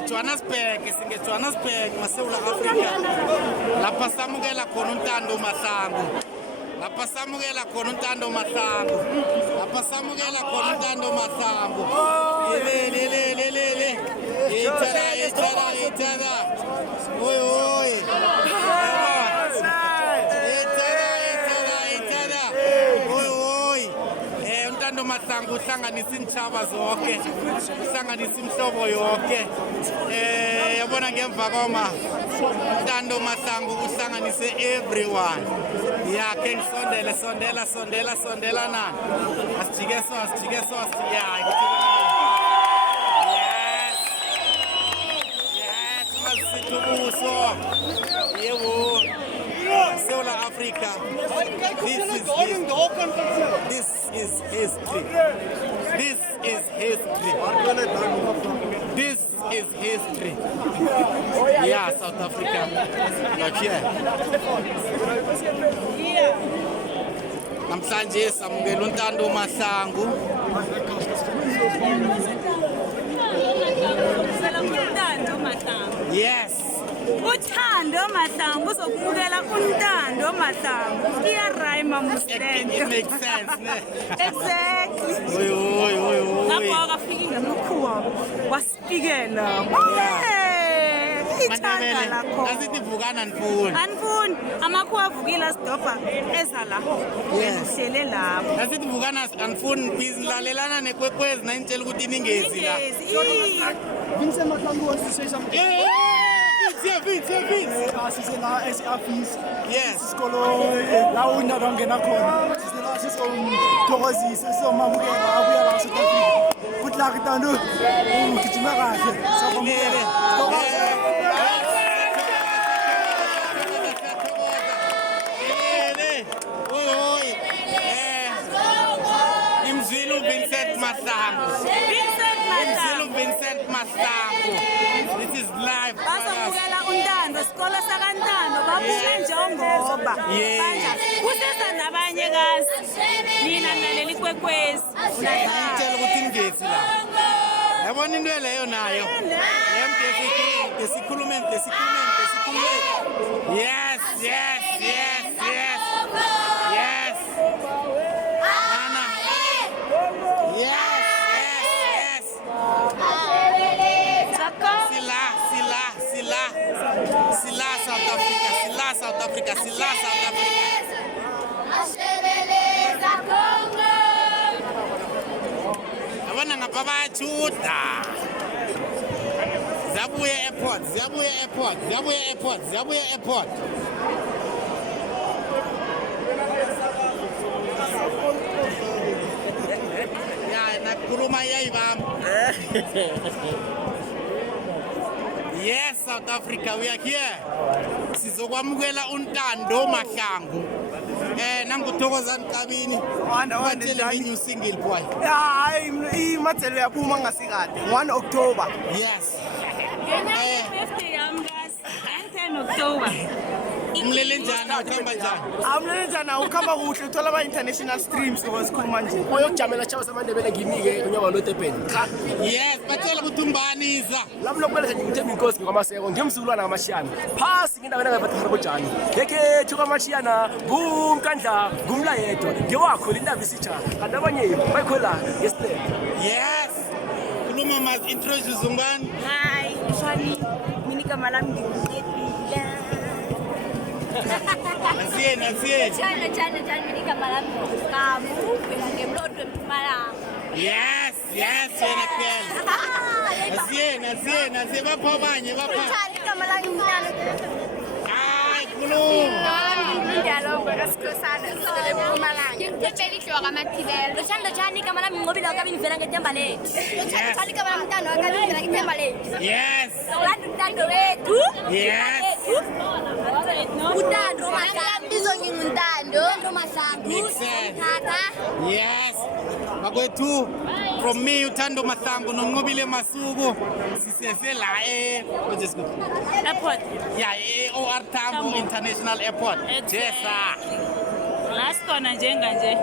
Johannesburg maSouth Africa lapha samukela khona uNtando Mahlangu lapha samukela khona uNtando Mahlangu lapha samukela khona uNtando Mahlangu le ithada oy uNtando Mahlangu uhlanganisa intshaba zonke uhlanganisa imhlobo yonke yabona ngemva koma uNtando Mahlangu uhlanganise everyone yakhe sondela nani asijike so masithubuso yebo South Africa. This is history. Yeah, South Africa. But yeah. Namhlanje samukela uNtando Mahlangu. Yes. uThando Mahlangu uzokubukela uNtando Mahlangu iyarhyme musland. It makes sense, ne? Exactly. Oy. Lapho akafika nokhuwa wasipikela. Ithanda lakho. Asithivukana nifuni. Anifuni amakhuwa avukile asidobha ezala. Uhlele lapho. Asithivukana anifuni busy lalelana nekwekwezi nayintshela ukuthi ningezi la. Vincent Mahlangu wants to say something. Vince. Size la SAFs. Yes. Isikolo la unyaka ongena khona. Size la sizomthokozisa sizomamukela abuya la South Africa. Good luck Tando. Ugijima kahle. Sabongela. Imzulu Vincent Mahlangu. This is live. Bazobukela uNtando isikolo sakaNtando babuke njengoba manje kusesa nabanye kazi nina nalela ikwekwezi Ngitshela ukuthi ingezi la. Yabona into leyo nayo. Desikhulume. Yes. Nana. Yes. Sila South Africa. Abana ngapha bayachuda. Ziyabuya airport. Ya nakhuluma yayibamba. Yes, South Africa, we are here. Sizokwamukela uNtando Mahlangu. Nanguthokoza Nkabini. Wanda new single boy. hayi imathelo yaphuma ngasikade 1 October. Yes. 50 yamkazi 10 October Umlele njani ukhamba njani? Amlele njani ukhamba kuhle uthola ama international streams osikhuluma nje. Oyokujamela chaba samandebele ngimike kunyaka loTepeni. Yes, bathola ukuthi umbaniza. Lapho lokubela nje ngithemba inkosi kwamaseko ngimzulwana ngamashiyana. Phasi ngindaweni ngabathara bojani. Yekhethu kwaMashiyana bunkandla ngumla yedwa. Ngewakho lindaba isitsha. Kanti abanye bayikhola yesterday. Yes. Khuluma mas introduce ungani? Hi, Shani. Mimi kama lami ngikudedila. Asiye. Chana mimi kama lami kamu ngemlodo eMpumalanga. Yes, wena phela. Asiye bapha abanye bapha. Chana kama lami mntana. Hayi khuluma. Dialogue ngasikhosana sele eMpumalanga. Ngimthembele ihloka amathibelo. Chana kama lami ngobila kabini vela ngethemba lethu. Chana kama lami mntana wakabini vela ngethemba lethu. Yes. Ulanda uNtando wethu. Yes. uNtando Mahlangu uNtando Mahlangu Tata. Yes. Makwethu from me uThando Mahlangu noNqobile Masuku sisese la Airport. OR Tambo International Airport. Yes. Last kona njenga nje.